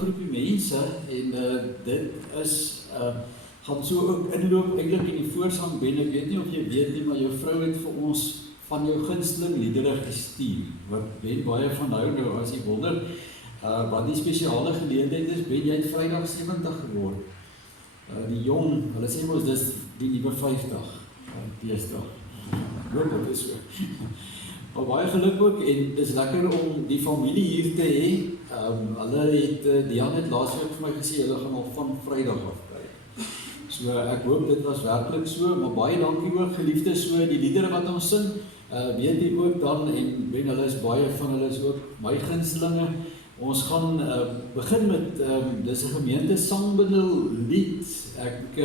groepie mense en dit is gaan so ook inloop eintlik in die voorsang ben. Ek weet nie of jy weet nie, maar jou vrou het vir ons van jou gunsteling liedere gestuur, wat Ben baie van nou as jy wonder, wat die spesiale geleentheid is, Ben, jy het Vrydag 70 geword. Die jong, hulle sê mos dis die nuwe 50, deesdae. Hoop dit is so. Maar baie geluk ook, en dis lekker om die familie hier te hê. Hulle het, Dian het laasweek vir my gesê, hulle gaan al van Vrydag af kry. So ek hoop dit was werklik so, maar baie dankie ook geliefdes, so die liedere wat ons sing, weet jy ook dan, en Ben, hulle is baie van hulle is ook my gunstelinge. Ons gaan begin met, dis 'n gemeente sangbundel lied. Ek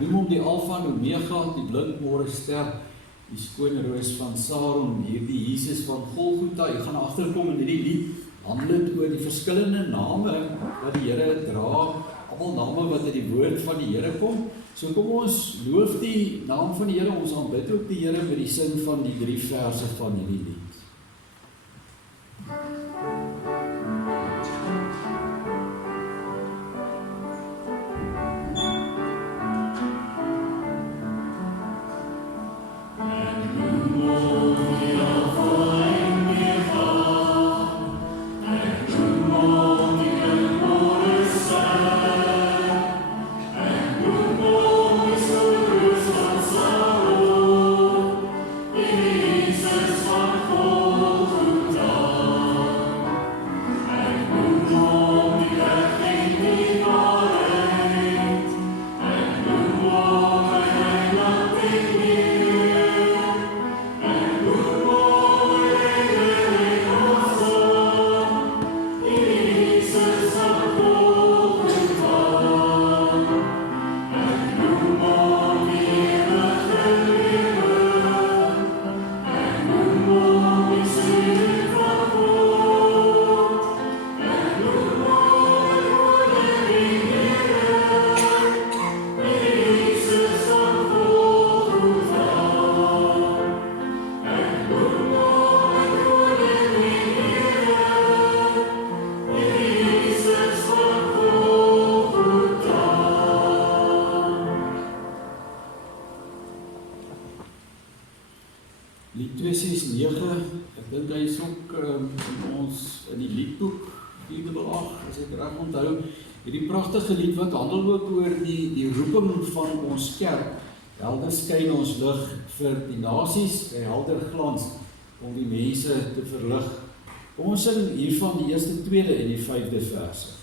noem hom die Alfa en Omega, die blinkmôre ster, die skone roos van Saron, hierdie Jesus van Golgotha. Jy gaan agterkom in hierdie lied, handel dit oor die verskillende name wat die Here dra, almal name wat uit die woord van die Here kom. So kom ons loof die naam van die Here, ons aanbid ook die Here met die sin van die 3 verse van hierdie lied. Lied 269, ek dink hy is ook in ons in die liedboek 488, as ek reg onthou, hierdie pragtige lied wat handel ook oor die roeping van ons kerk. Helder skyn ons lig vir die nasies, 'n helder glans om die mense te verlig. Kom ons sing hiervan die eerste, tweede en die 5de verse.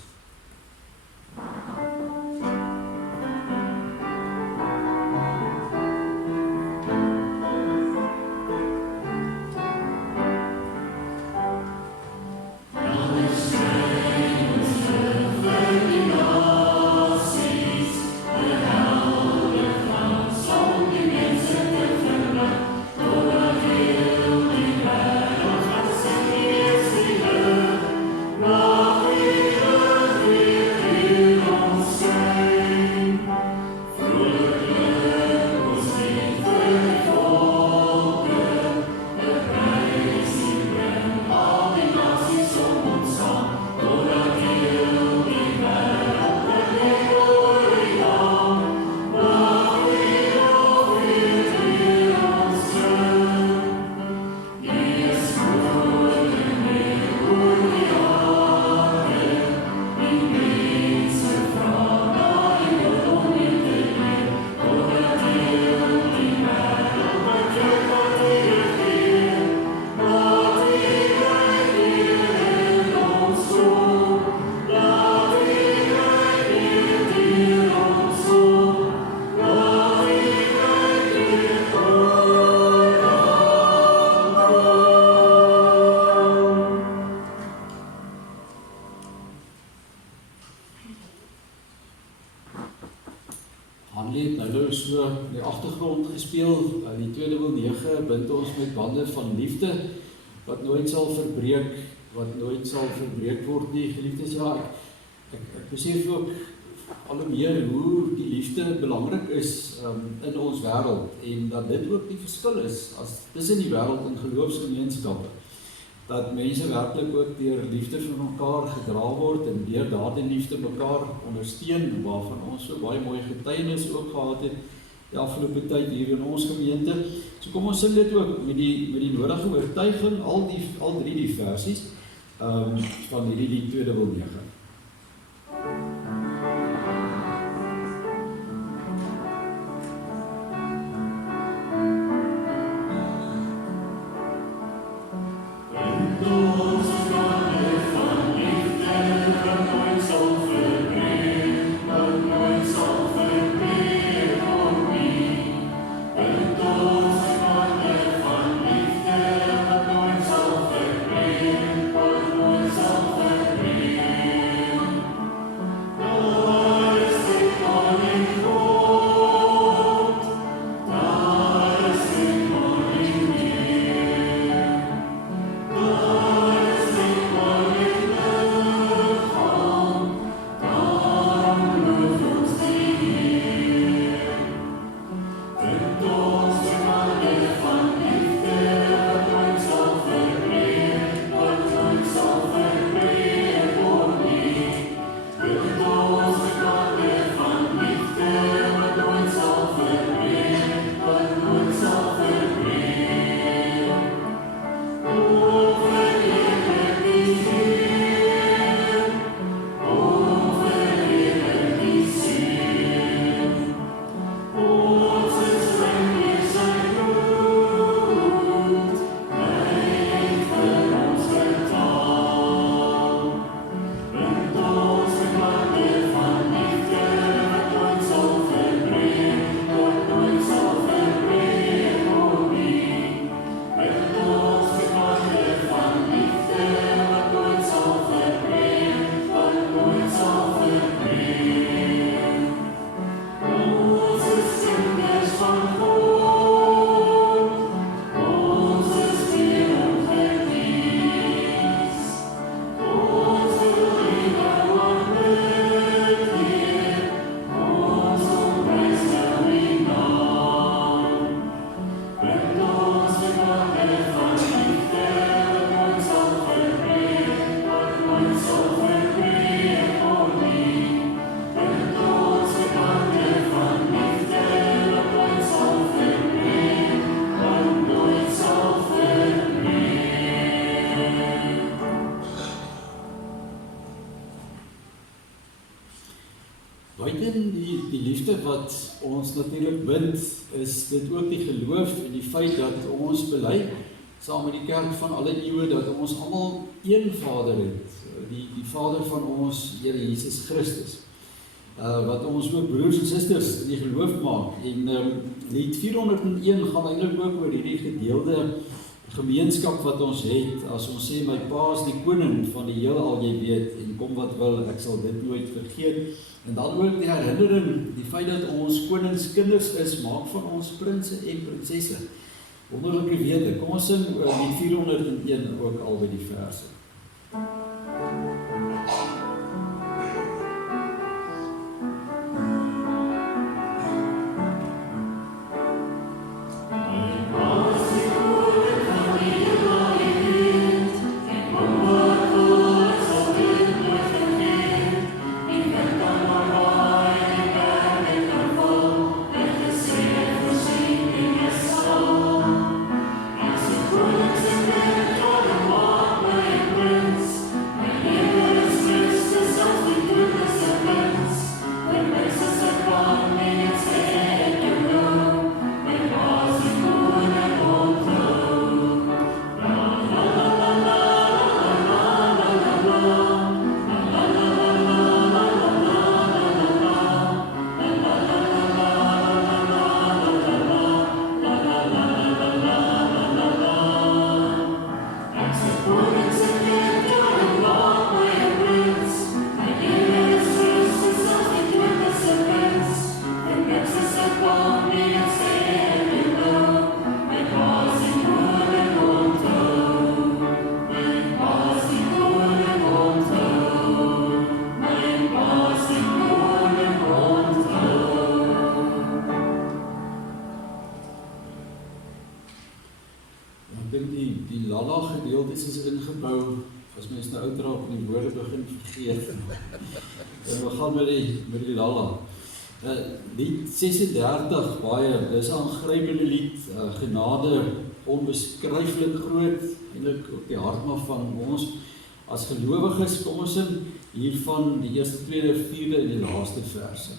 Hanlie het nou so in die agtergrond gespeel, die 209 bind ons met bande van liefde, wat nooit sal verbreek, wat nooit sal verbreek word nie, geliefdes. Ja, ek besef ook al hoe meer hoe die liefde belangrik is in ons wêreld, en dat dit ook die verskil is as tussen die wêreld en geloofsgemeenskappe. dat mense werklik ook deur liefde vir mekaar gedra word en deur daardie liefde mekaar ondersteun, waarvan ons so baie mooi getuienis ook gehad het die afgelope tyd hier in ons gemeente. So kom ons sing dit ook met die nodige oortuiging, al drie die versies van hierdie lied 299. Buiten die liefde wat ons natuurlijk bind, is dit ook die geloof en die feit dat ons bely, saam met die kerk van alle eeue, dat ons almal een Vader het, die Vader van ons, Here Jesus Christus, wat ons ook broers en susters in die geloof maak. En lied 401 gaan eintlik ook oor hierdie gedeelde gemeenskap wat ons het, as ons sê, my pa is die koning van die heelal, jy weet, en kom wat wil, ek sal dit nooit vergeet. En dan ook die herinnering, die feit dat ons koningskinders is, maak van ons prinse en prinsesse. Wonderlike wete, kom ons sing oor die 401 ook al by die verse. gedeeltes is ingebou, as mens nou oud raak en die woorde begin vergeet. En we gaan met die lala. Lied 36, baie, dis 'n aangrypende lied, genade, onbeskryflik groot, eintlik op die hart maar van ons, as gelowiges, kom ons in hiervan die eerste, tweede, vierde en die laaste verse.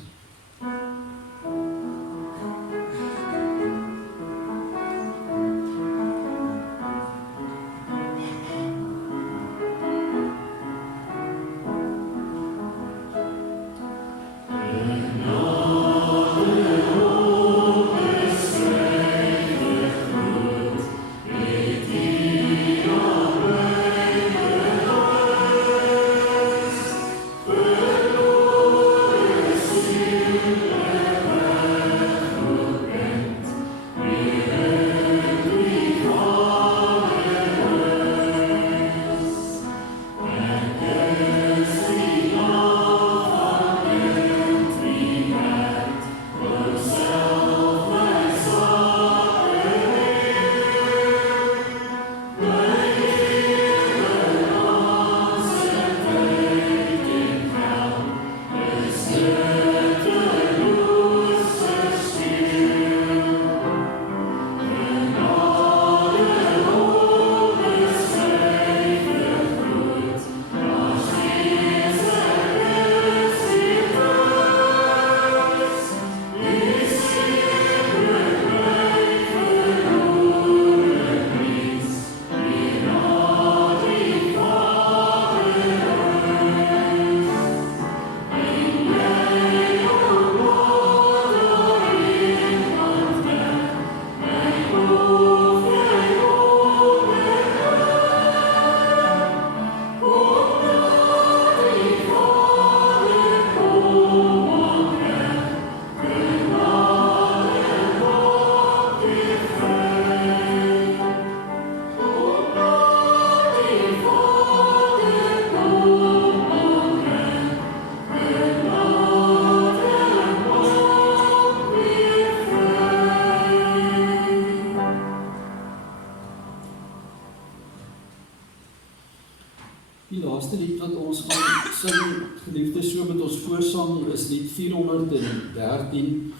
Die laaste lied wat ons gaan sing, geliefdes, so met ons voorsang, is lied 413.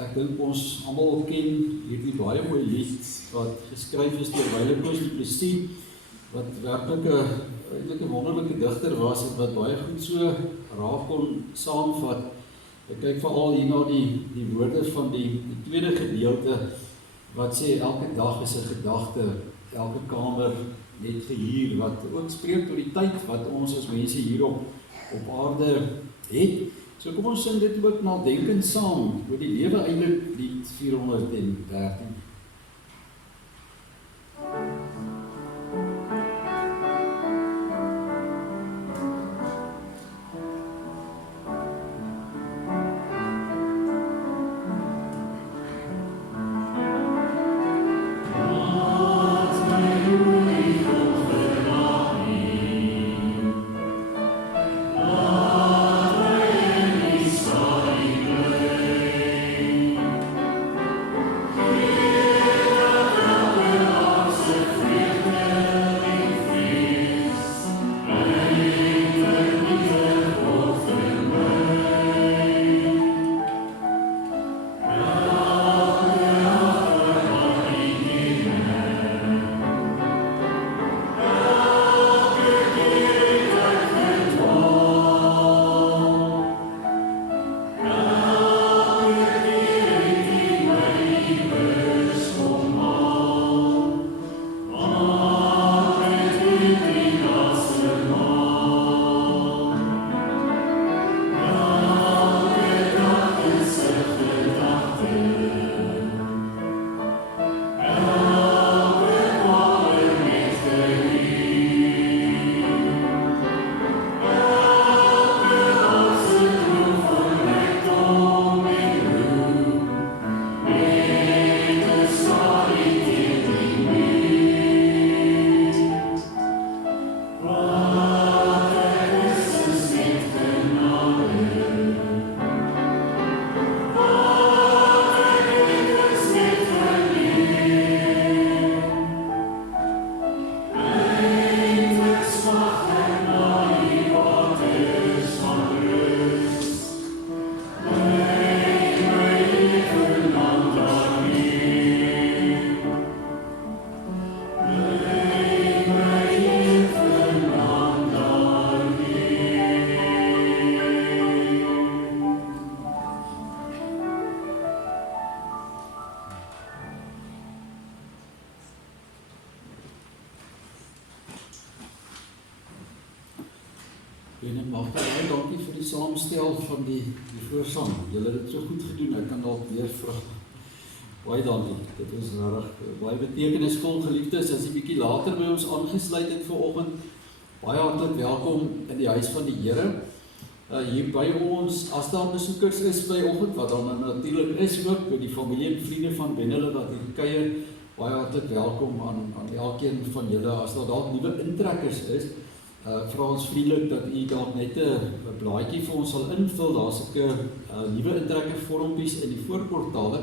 Ek dink ons almal ken hierdie baie mooi lied wat geskryf is deur Wynand du Plessis, wat werklik 'n wonderlike digter was en wat baie goed so raak kon saamvat. Ek kyk veral hier na die woorde van die tweede gedeelte wat sê elke dag is 'n gedagte, elke kamer net gehuur, wat ook spreek oor die tyd wat ons as mense hier op aarde het. So kom ons sing dit ook nadenkend saam oor die lewe, eintlik lied 413. Yeah. Kevin en Magda, baie dankie vir die saamstel van die voorsang. Julle het dit so goed gedoen, ek kan dalk weer vra. Baie dankie, dit is regtig baie betekenisvol, geliefdes, as jy bietjie later by ons aangesluit het vanoggend. Baie hartlik welkom in die huis van die Here. Hier by ons, as daar besoekers is by oggend, wat dan natuurlik is ook, by die familie en vriende van Bennele wat hier kuier, baie hartlik welkom aan elkeen van julle. As daar dalk nuwe intrekkers is, vra ons vriendelik dat u dalk net 'n blaadjie vir ons sal invul. Daar's ook 'n nuwe intrekkervormpies in die voorportale,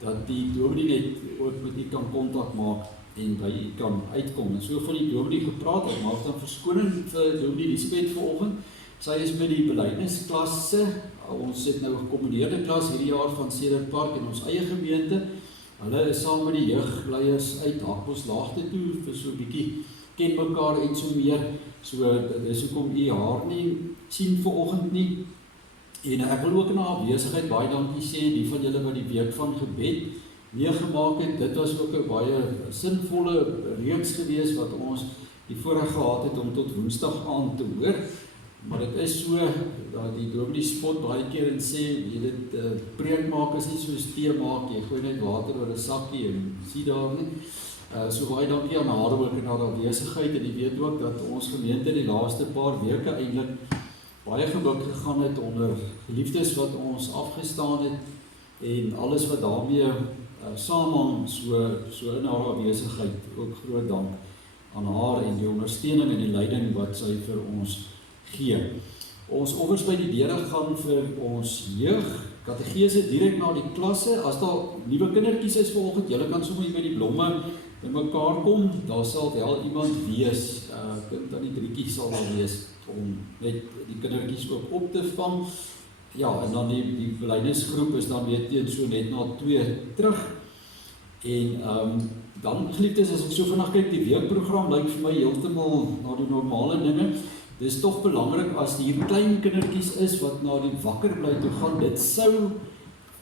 dat die dominee net ook met u kan kontak maak en by u kan uitkom. En so van die dominee gepraat, ek maak dan verskoning vir dominee Liesbeth vanoggend. Sy is by die belydenisklasse. Ons het nou 'n gekombineerde klas hierdie jaar van Cedar Park in ons eie gemeente. Hulle is saam met die jeugleiers uit Hakbos Laagte toe vir so 'n bietjie ken mekaar en so meer. So dis hoekom u haar nie sien vanoggend nie. En ek wil ook na afwesigheid baie dankie sê die van julle wat die week van gebed meegemaak het. Dit was ook 'n baie sinvolle reeks gewees wat ons die voorreg gehad het om tot Woensdag aan te hoor. Maar dit is so dat die dominee spot baie keer en sê jy dit preek maak is nie soos tee maak, jy gooi net water oor 'n sakkie en sien daar nie. So baie dankie aan haar ook en haar afwesigheid, en jy weet ook dat ons gemeente die laaste paar weke eintlik baie gebuk gegaan het onder geliefdes wat ons afgestaan het en alles wat daarmee saamhang, so in haar afwesigheid. Ook groot dank aan haar en die ondersteuning en die leiding wat sy vir ons gee. Ons offers by die deure gaan vir ons jeug, kategese direk na die klasse. As daar nuwe kindertjies is vanoggend, julle kan sommer by die blomme by mekaar kom, daar sal wel iemand wees, kind aan die drietjie sal daar wees, om net die kindertjies ook op te vang. Ja, en dan die belydenisgroep is dan weer teen so net na 2 terug. En dan geliefdes, as ek so vinnig kyk, die weekprogram lyk vir my heeltemal na die normale dinge. Dis tog belangrik as hier klein kindertjies is wat na die wakker bly toe gaan. Dit sou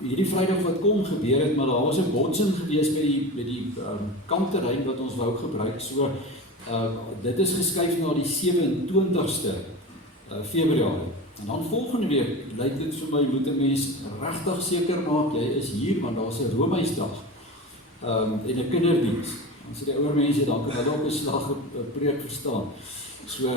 hierdie Vrydag wat kom gebeur het, maar daar was 'n botsing gewees by die kampterrein wat ons wou gebruik. So dit is geskuif na die 27ste Februarie. En dan volgende week lyk dit vir my moet 'n mens regtig seker maak jy is hier, want daar's 'n Romeisdag en 'n kinderdiens. Dan sê die ouer mense dan kan hulle op 'n slag 'n preek verstaan. So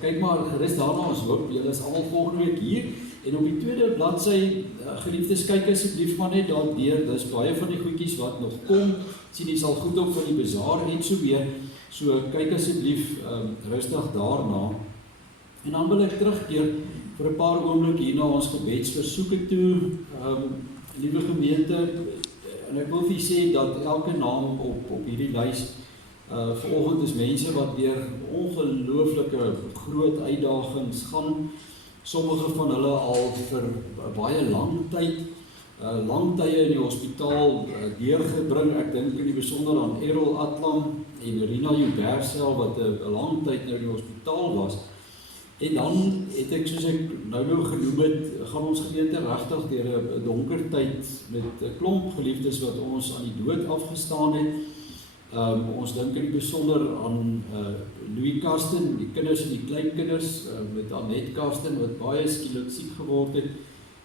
kyk maar gerus daarna, ons hoop julle is almal volgende week hier. En op die tweede bladsy, geliefdes, kyk asseblief maar net daar deur. Dis baie van die goedjies wat nog kom. Sien jy sal goed op van die bazaar en so weer. So kyk asseblief rustig daarna. En dan wil ek terugkeer vir 'n paar oomblik hier na ons gebedsversoeke toe. Liewe gemeente, en ek wil vir sê dat elke naam op hierdie lys vanoggend is mense wat deur ongelooflike groot uitdagings gaan. Sommige van hulle al vir baie lang tyd, lang tye in die hospitaal deurgebring. Ek dink in die besonder aan Errol Atlam en Rina Joubersel wat 'n lang tyd nou in die hospitaal was. En dan het ek, soos ek nou genoem het, gaan ons gemeente regtig deur 'n donker tyd met 'n klomp geliefdes wat ons aan die dood afgestaan het. Ons dink in die besonder aan Louis Karsten, die kinders en die kleinkinders, met Annette Karsten wat baie skielik siek geword het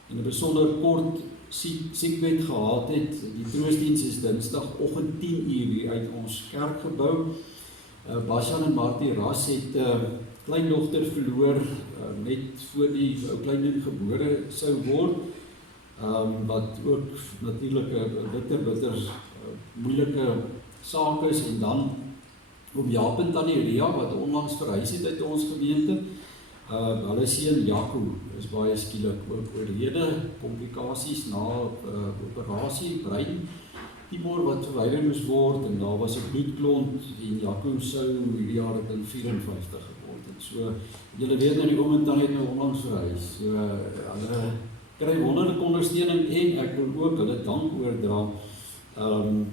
en 'n besonder kort siekbed gehad het. Die troostdiens is Dinsdagoggend 10:00 hier uit ons kerkgebou. Basjan en Martie Ras het kleindogter verloor net voor die ou kleinding gebore sou word, wat ook natuurlik 'n bitter moeilike saak is. En dan oom Jaap en tannie Ria wat onlangs verhuis het uit ons gemeente. Hulle seun Jaco is baie skielik oorlede, komplikasies na operasie brein tumor wat verwyder moes word, en daar was 'n bloedklont en Jaco sou hierdie jaar in 54 geword het. So julle weet nou die oom en tannie het nou onlangs verhuis. So hulle kry wonderlike ondersteuning en ek wil ook hulle dank oordra.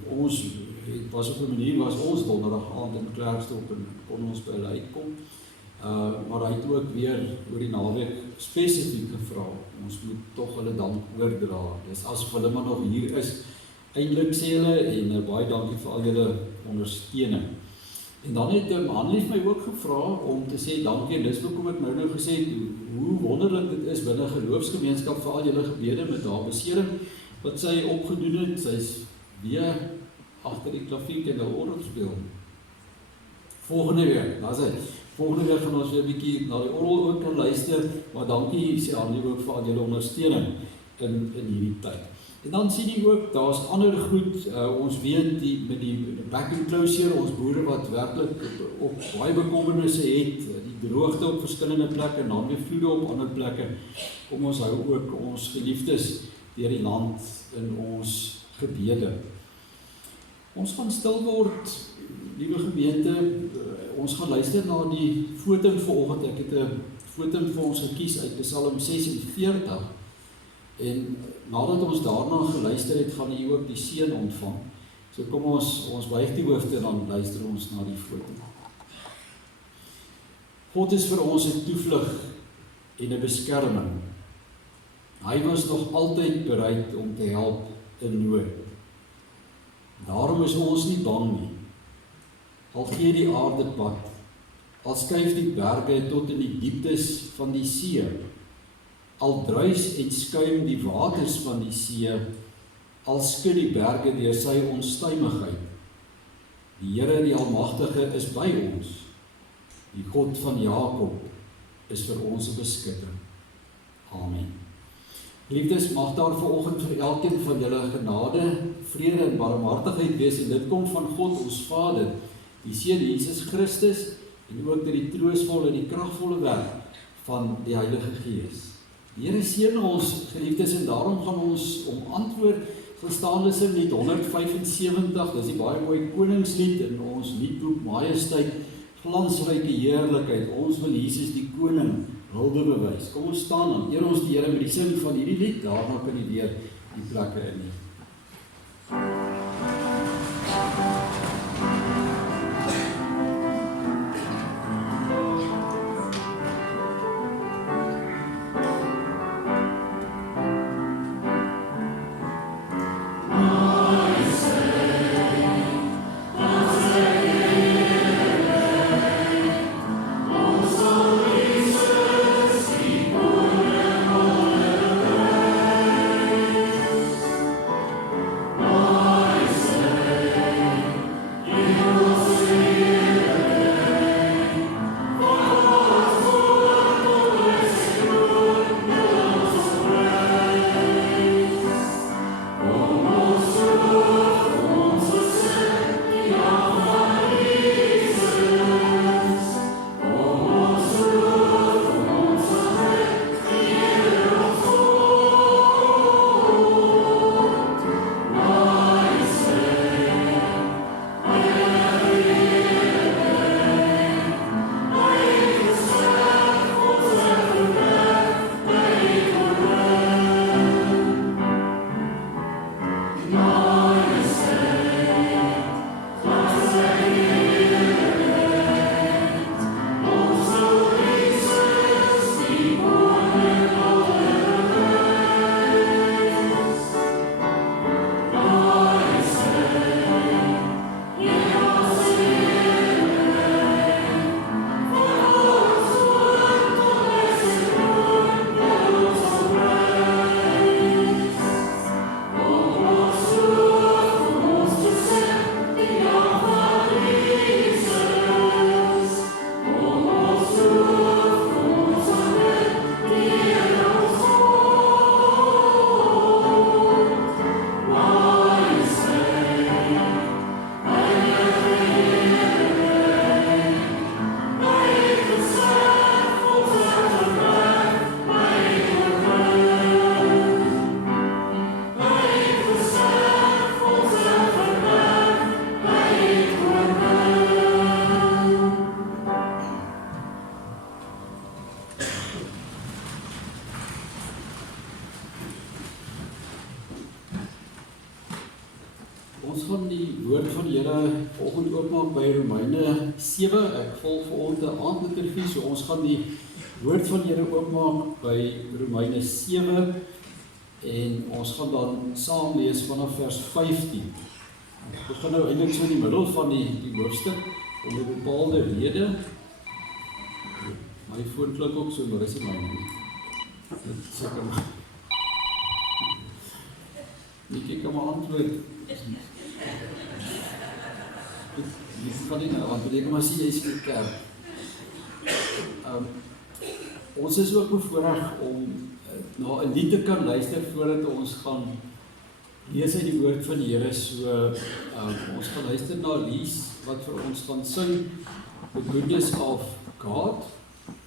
Ons het was op 'n manier was ons donderdag aand in Klerksdorp en kon ons by hulle uitkom. Maar hy het ook weer oor die naweek spesifiek gevra. Ons moet tog hulle dank oordra. Dis asof hulle maar nog hier is. Eintlik sê hulle, en baie dankie vir al julle ondersteuning. En dan het Annelies my ook gevra om te sê dankie, en dis hoekom ek nou gesê het, hoe wonderlik dit is binne geloofsgemeenskap vir al julle gebede met haar besering, wat sy opgedoen het. Sy is weer agter die klavier en die orgel speel. Volgende week, volgende week gaan ons weer 'n bietjie na die orgel ook kan luister, maar dankie sê Annelie ook vir al julle ondersteuning in hierdie tyd. En dan sien jy ook, daar's ander goed, ons weet met die back and closure, ons boere wat werklik op baie bekommernisse het, die droogte op verskillende plekke, en dan weer vloede op ander plekke, kom ons hou ook ons geliefdes deur die land in ons gebede. Ons gaan stil word, liewe gemeente, ons gaan luister na die fotum vanoggend. Ek het 'n fotum vir ons gekies uit Psalm 46, en nadat ons daarna geluister het, gaan jy ook die seën ontvang. So kom ons buig die hoofde en dan luister ons na die fotum. God is vir ons 'n toevlug en 'n beskerming. Hy was nog altyd bereid om te help in nood. Daarom is ons nie bang nie. Al gee die aarde pad, al skuif die berge tot in die dieptes van die see, al druis en skuim die waters van die see, al skud die berge deur sy onstuimigheid. Die Here die Almagtige is by ons. Die God van Jakob is vir ons 'n beskutting. Amen. Liefdes, mag daar vanoggend vir elkeen van julle genade, vrede en barmhartigheid wees, en dit kom van God ons Vader, die Seun Jesus Christus, en ook deur die troostvolle en die kragvolle werk van die Heilige Gees. Die Here seën ons, geliefdes, en daarom gaan ons om antwoord, verstaan is in lied 175, dis die baie mooi koningslied in ons liedboek Majesteit, glansryke heerlikheid. Ons wil Jesus die koning hulde bewys. Kom ons staan dan, eer ons die Here met die sing van hierdie lied, daarna kan jy weer die plekke inneem. Ons gaan die woord van die Here vanoggend oopmaak by Romeine 7. Ek volg vanoggend 'n aandliturgie, so ons gaan die woord van die Here oopmaak by Romeine 7 en ons gaan dan saam lees vanaf vers 15. Ek begin nou eintlik so in die middel van die hoofstuk. om 'n bepaalde rede. My foon klink ook so, maar dis nie myne nie. Dit seker maar. Ek kan maar antwoord. Dis kan nie nou, want ek maar sien jy is in die kerk. Ons is ook bevoorreg om na 'n lied te kan luister voordat ons gaan lees uit die woord van die Here. So ons gaan luister na Lies wat vir ons gaan sing The Goodness of God.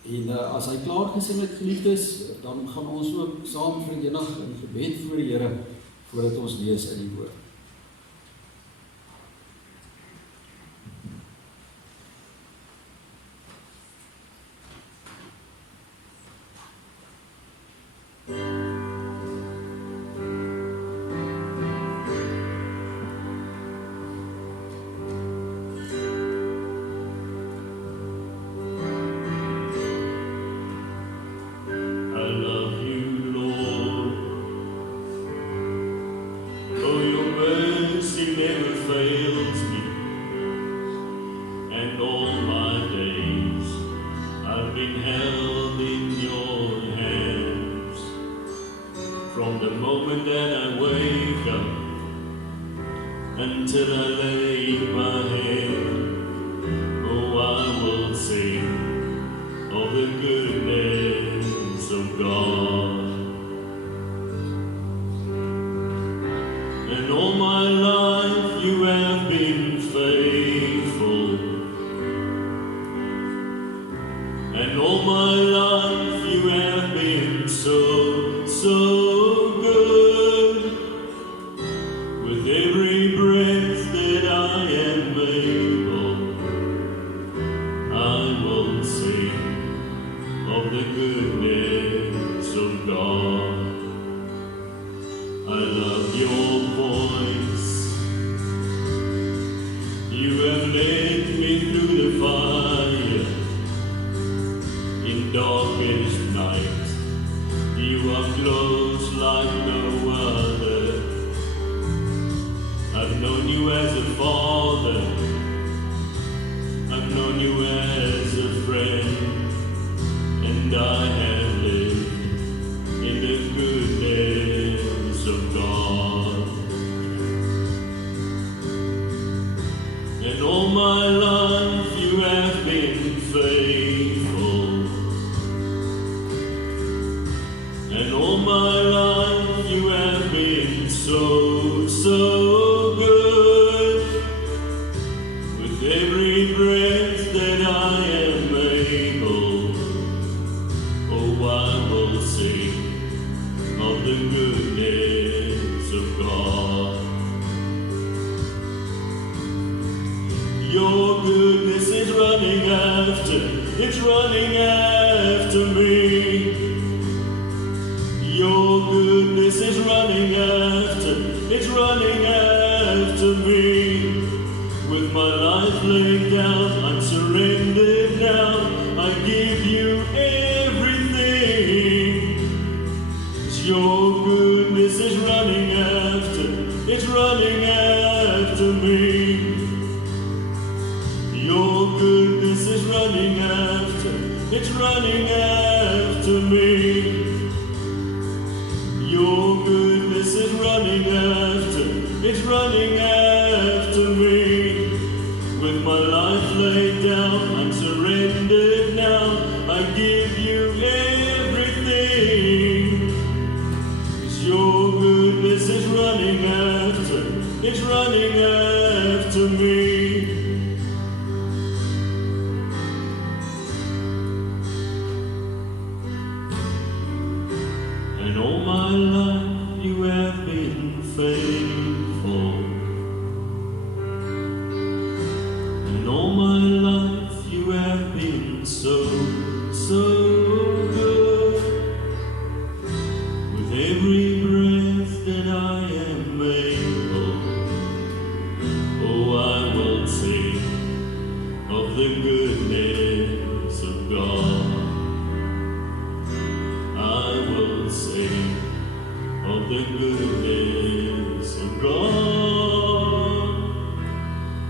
En as hy klaar gesing het, geliefdes, dan gaan ons ook saam verenig in gebed voor die Here voordat ons lees uit die woord.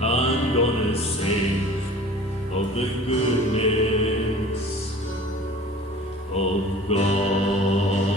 I'm gonna sing of the goodness of God.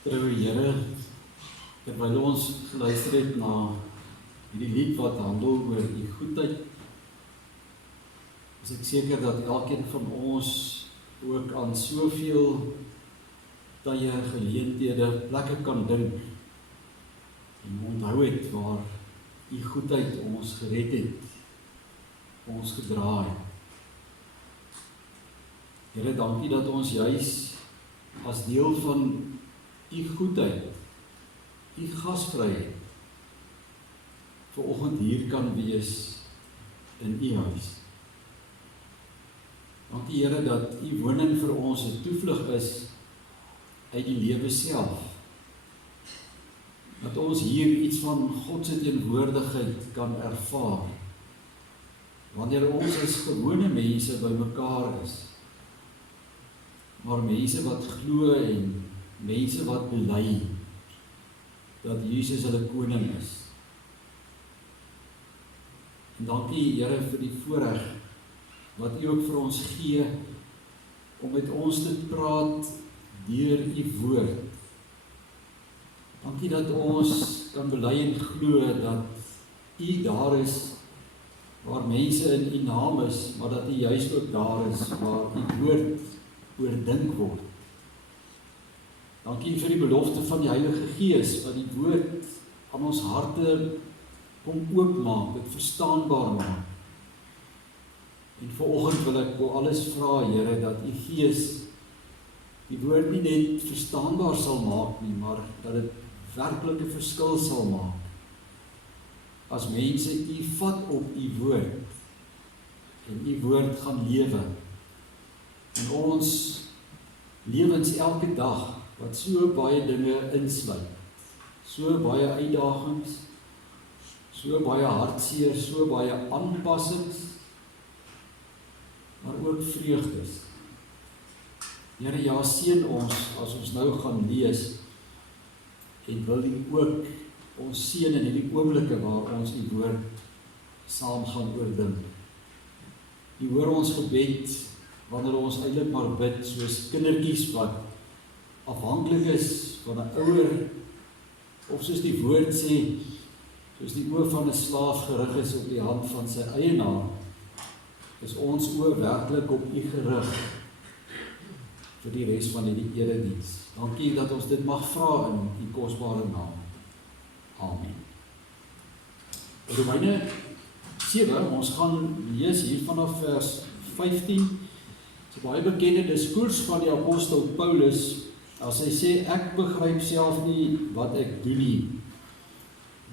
Trouwe Here, terwyl ons geluister het na hierdie lied wat handel oor die goedheid, is ek seker dat elkeen van ons ook aan soveel tye, geleenthede, plekke kan dink en onthou het waar die goedheid ons gered het, ons gedra het. Here, dankie dat ons juis as deel van die goedheid, die gasvryheid, vanoggend hier kan wees in u huis. Dankie Here dat u woning vir ons 'n toevlug is uit die lewe self. Dat ons hier iets van God se teenwoordigheid kan ervaar. Wanneer ons as gewone mense bymekaar is, maar mense wat glo en mense wat bely dat Jesus hulle koning is. En dankie Here vir die voorreg wat u ook vir ons gee om met ons te praat deur u woord. Dankie dat ons kan bely en glo dat u daar is waar mense in u naam is, maar dat u juis ook daar is waar u woord oordink word. Dankie vir die belofte van die Heilige Gees, wat die woord aan ons harte kom oopmaak, dit verstaanbaar maak. En vanoggend wil ek alles vra, Here, dat u Gees die woord nie net verstaanbaar sal maak nie, maar dat dit werklik 'n verskil sal maak. As mense u vat op u woord, en u woord gaan lewe, in ons lewens elke dag, wat so baie dinge insluit, so baie uitdagings, so baie hartseer, so baie aanpassings, maar ook vreugdes. Here, ja, seën ons as ons nou gaan lees, en wil u ook ons seën in hierdie oomblikke waar ons u woord saam gaan oordink. U hoor ons gebed, wanneer ons eintlik maar bid, soos kindertjies wat afhanklik is van 'n ouer, of soos die woord sê, soos die oë van 'n slaaf gerig is op die hand van sy eienaar, is ons oë werklik op u gerig vir die res van hierdie erediens. Dankie dat ons dit mag vra in u kosbare naam. Amen. Romeine 7, ons gaan lees hier vanaf vers 15. Dit is 'n baie bekende diskurs van die apostel Paulus, as hy sê, ek begryp self nie wat ek doen nie,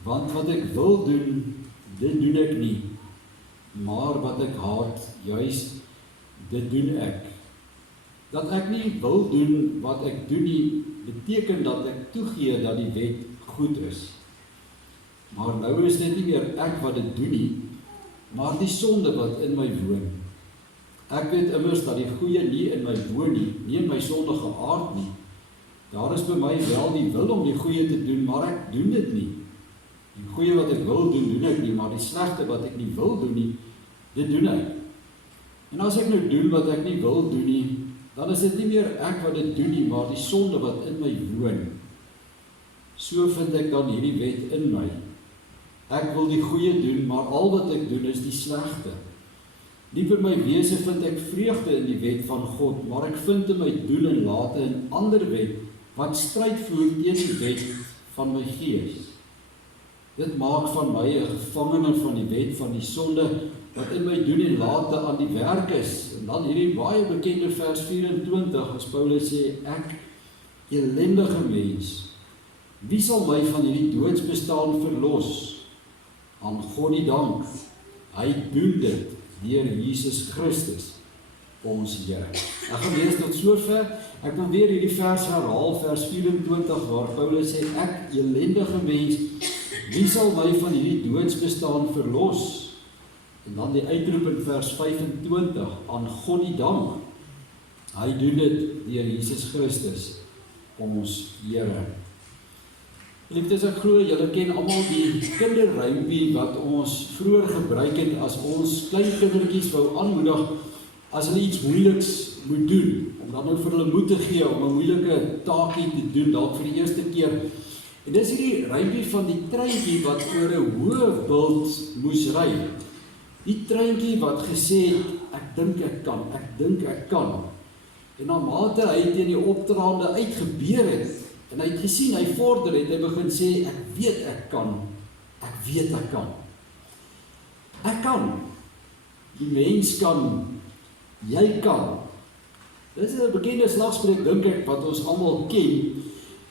want wat ek wil doen, dit doen ek nie, maar wat ek haat, juis, dit doen ek. Dat ek nie wil doen wat ek doen nie, beteken dat ek toegee dat die wet goed is. Maar nou is dit nie meer ek wat dit doen nie, maar die sonde wat in my woon. Ek weet immers dat die goeie nie in my woon nie, nie in my sondige aard nie. Daar is by my wel die wil om die goeie te doen, maar ek doen dit nie. Die goeie wat ek wil doen, doen ek nie, maar die slegte wat ek nie wil doen nie, dit doen ek. En as ek nou doen wat ek nie wil doen nie, dan is dit nie meer ek wat dit doen nie, maar die sonde wat in my woon. So vind ek dan hierdie wet in my. Ek wil die goeie doen, maar al wat ek doen is die slegte. Diep in my wese vind ek vreugde in die wet van God, maar ek vind in my doen en late 'n ander wet, wat stryd voer teen die wet van my gees. Dit maak van my 'n gevangene van die wet van die sonde, wat in my doen en late aan die werk is. En dan hierdie baie bekende vers 24, as Paulus sê, ek, elendige mens, wie sal my van hierdie doodsbestaan verlos? Aan God die dank, hy doen dit deur Jesus Christus, ons Here. Ek gaan lees tot sover. Ek wil weer hierdie vers herhaal, vers 24, waar Paulus sê, ek, elendige mens, wie sal my van hierdie doodsbestaan verlos? En dan die uitroep in vers 25, aan God die dank. Hy doen dit deur Jesus Christus, ons Here. Liefdes, ek glo, julle ken almal die kinderrympie wat ons vroeër gebruik het as ons klein kindertjies wou aanmoedig as hulle iets moeiliks moet doen, om dan nou vir hulle moed te gee om 'n moeilike taakie te doen, dalk vir die eerste keer. En dis hierdie rympie van die treintjie wat oor 'n hoë bult moes ry. Die treintjie wat gesê het, ek dink ek kan. En na mate hy teen die opdraande uitgebeur het, en hy het gesien, hy vorder het, hy begin sê, ek weet ek kan. Ek kan. Die mens kan. Jy kan. Dit is 'n bekende slagspreuk, dink ek, wat ons almal ken.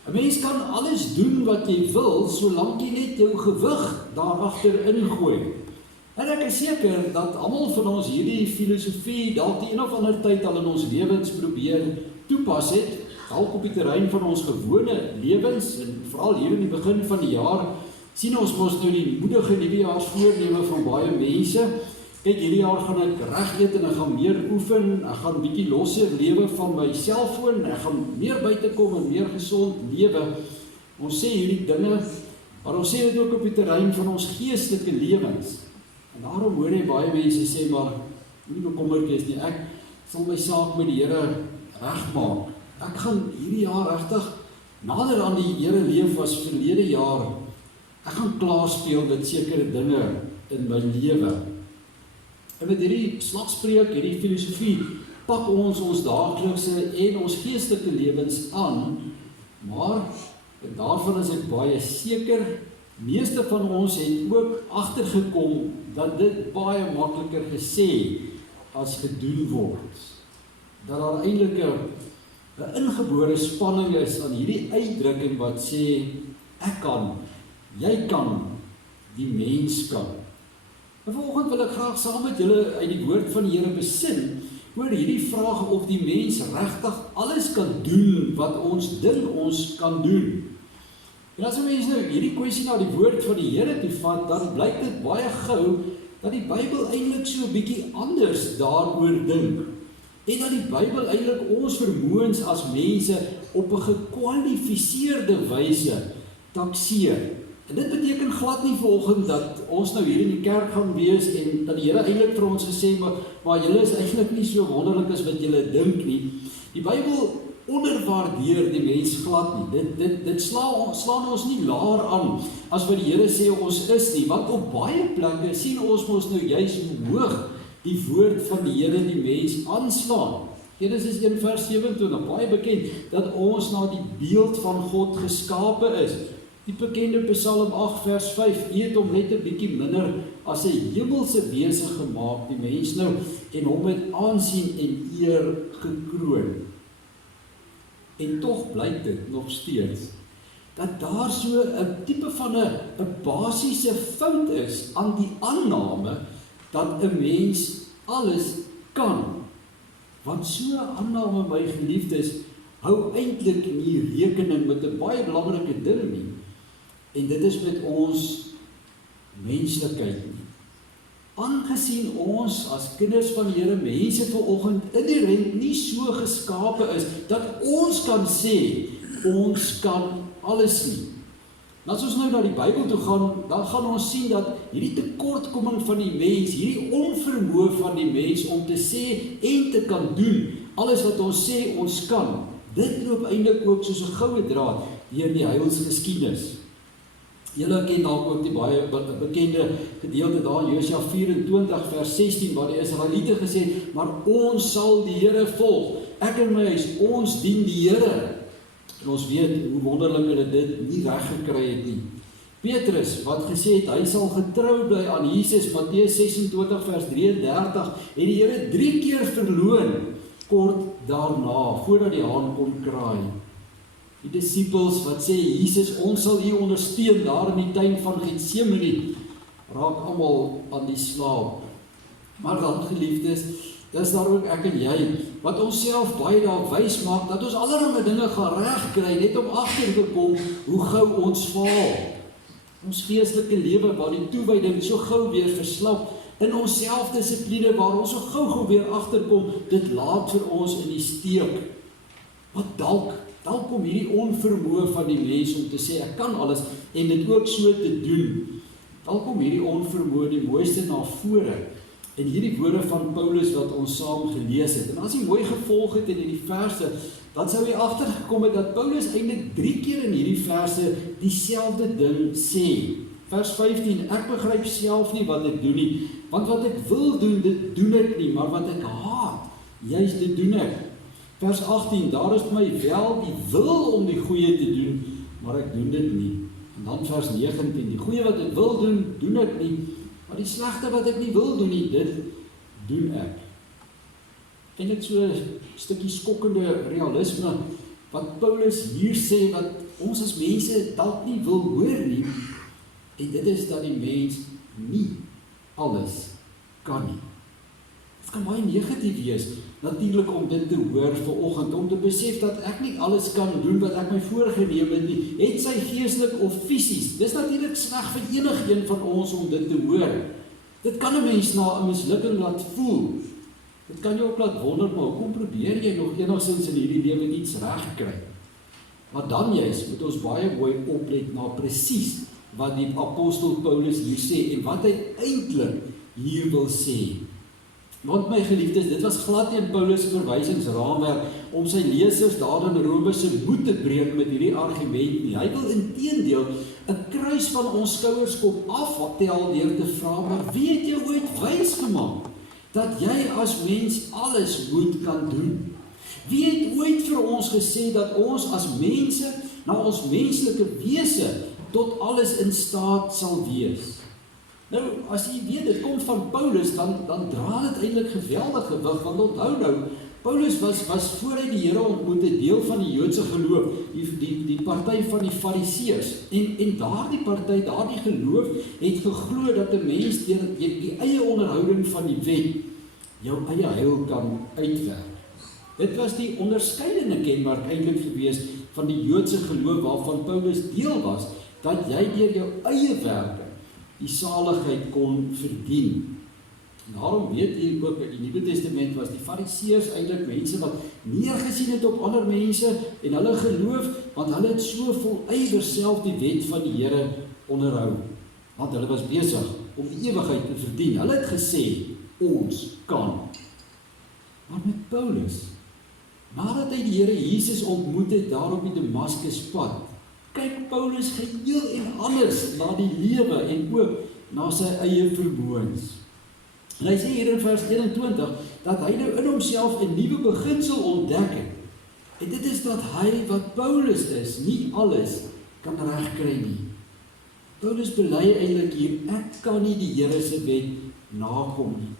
'n Mens kan alles doen wat jy wil, solank jy net jou gewig daar agter ingooi. En ek is seker dat almal van ons hierdie filosofie dalk die een of ander tyd al in ons lewens probeer toepas het, dalk op die terrein van ons gewone lewens, en veral hier in die begin van die jaar, sien ons mos nou die moedige nuwejaarsvoorneme van baie mense. Kyk, hierdie jaar gaan ek reg eet en ek gaan meer oefen, ek gaan bietjie losser lewe van my selfoon, ek gaan meer buite kom en meer gesond lewe. Ons sê hierdie dinge, maar ons sê dit ook op die terrein van ons geestelike lewens. En daarom hoor jy baie mense sê, maar moenie bekommerd wees nie, ek sal my saak met die Here regmaak. Ek gaan hierdie jaar regtig nader aan die Here leef as verlede jaar. Ek gaan klaarspeel met sekere dinge in my lewe. En met hierdie slagspreuk, hierdie filosofie, pak ons daaglikse en ons geestelike lewens aan, maar daarvan is ek baie seker, meeste van ons het ook agtergekom dat dit baie makliker gesê as gedoen word. Dat daar eintlik 'n ingebore spanning is aan hierdie uitdrukking wat sê, ek kan, jy kan, die mens kan. En vanoggend wil ek graag saam met julle uit die woord van die Here besin oor hierdie vraag of die mens regtig alles kan doen wat ons dink ons kan doen. En as 'n mens nou hierdie kwessie na die woord van die Here toe vat, dan blyk dit baie gou dat die Bybel eintlik so 'n bietjie anders daaroor dink. En dat die Bybel eintlik ons vermoëns as mense op 'n gekwalifiseerde wyse takseer. En dit beteken glad nie vanoggend dat ons nou hier in die kerk gaan wees en dat die Here eintlik vir ons gesê, maar julle is eintlik nie so wonderlik as wat julle dink nie. Die Bybel onderwaardeer die mens glad nie. Dit slaan ons nie laer aan as wat die Here sê ons is nie, want op baie plekke sien ons mos nou juis hoe hoog die woord van die Here die mens aanslaan. Genesis 1 vers 27, baie bekend, dat ons na die beeld van God geskape is. Die bekende Psalm 8 vers 5, U het hom net 'n bietjie minder as 'n hemelse wese gemaak, die mens nou, en hom met aansien en eer gekroon. En tog blyk dit nog steeds, dat daar so 'n tipe van 'n basiese fout is aan die aanname, dat 'n mens alles kan. Want so 'n aanname, my geliefdes, hou eintlik nie rekening met 'n baie belangrike ding nie. En dit is met ons menslikheid nie. Aangesien ons as kinders van die Here mense vanoggend inherent nie so geskape is, dat ons kan sê, ons kan alles nie. En as ons nou na die Bybel toe gaan, dan gaan ons sien dat hierdie tekortkoming van die mens, hierdie onvermoë van die mens om te sê en te kan doen, alles wat ons sê ons kan, dit loop eintlik ook soos 'n goue draad deur die heilsgeskiedenis. Julle ken dalk ook die baie bekende gedeelte daar in Josua 24 vers 16 waar die Israeliete gesê het, maar ons sal die Here volg. Ek en my huis, ons dien die Here. En ons weet hoe wonderlik hulle dit nie reg gekry het nie. Petrus wat gesê het hy sal getrou bly aan Jesus, Matteus 26 vers 33, het die Here 3 keer verloon kort daarna voordat die haan kon kraai. Die disippels wat sê, Jesus, ons sal U ondersteun daar in die tuin van Getsemane, raak almal aan die slaap. Maar dan, geliefdes, dis daar ook ek en jy, wat ons self baie daar wys maak, dat ons allerlei dinge gaan regkry, net om agter te kom, hoe gou ons faal. Ons geestelike lewe waar die toewyding so gou weer verslap, in ons selfdissipline waar ons so gou weer agterkom, dit laat vir ons in die steek. Wat dalk kom hierdie onvermoë van die mens om te sê, ek kan alles, en dit ook so te doen. Dalk kom hierdie onvermoë die mooiste na vore, en hierdie woorde van Paulus wat ons saam gelees het. En as jy mooi gevolg het in hierdie verse, dan sou jy agtergekom het dat Paulus eintlik 3 keer in hierdie verse dieselfde ding sê. Vers 15, ek begryp self nie wat ek doen nie, want wat ek wil doen, dit doen ek nie, maar wat ek haat, juist dit doen ek. Vers 18, daar is my wel die wil om die goeie te doen, maar ek doen dit nie. En dan vers 19, die goeie wat ek wil doen, doen ek nie, maar die slegte wat ek nie wil doen nie, dit doen ek. En dit so 'n stukkie skokkende realisme, wat Paulus hier sê, wat ons as mense dalk nie wil hoor nie, en dit is dat die mens nie alles kan nie. Dit kan baie negatief wees, natuurlik om dit te hoor vanoggend, om te besef dat ek nie alles kan doen wat ek my voorgeneem het nie, het sy geestelik of fisies. Dis natuurlik sleg vir enigeen van ons om dit te hoor. Dit kan 'n mens na 'n mislukking laat voel. Dit kan jou ook laat wonder, maar hoekom probeer jy nog enigstens in hierdie lewe iets reg kry? Maar dan juist moet ons baie mooi oplet na presies wat die apostel Paulus hier sê en wat hy eintlik hier wil sê. Want my geliefdes, dit was glad nie in Paulus verwysingsraamwerk om sy lesers daar in Rome se moed te breek met hierdie argument nie. Hy wil inteendeel 'n kruis van ons skouers kom aftel deur te vra, maar wie het jou ooit wys gemaak dat jy as mens alles moet kan doen? Wie het ooit vir ons gesê dat ons as mense na ons menslike wese tot alles in staat sal wees? Nou, as jy weet, dit kom van Paulus, dan dra dit eintlik geweldige gewig, want onthou nou, Paulus was voor hy die Here ontmoet, 'n deel van die Joodse geloof, die party van die Fariseërs, en daardie party, daardie geloof, het geglo dat 'n mens deur die eie onderhouding van die wet, jou eie heil kan uitwerk. Dit was die onderskeidende kenmerk eintlik gewees van die Joodse geloof waarvan Paulus deel was, dat jy deur jou eie werke die saligheid kon verdien. Daarom weet jy ook, in die Nuwe Testament was die Fariseërs eintlik mense wat neergesien het op ander mense en hulle geloof, want hulle het so vol ywer self die wet van die Here onderhou. Want hulle was besig om die ewigheid te verdien. Hulle het gesê, ons kan. Maar met Paulus, nadat hy die Here Jesus ontmoet het daar op die Damaskuspad, kyk Paulus geheel en anders na die lewe en ook na sy eie vermoëns. En hy sê hier in vers 21 dat hy nou in homself 'n nuwe beginsel ontdek het. En dit is dat hy wat Paulus is, nie alles kan regkry nie. Paulus bely eintlik hier, ek kan nie die Here se wet nakom nie.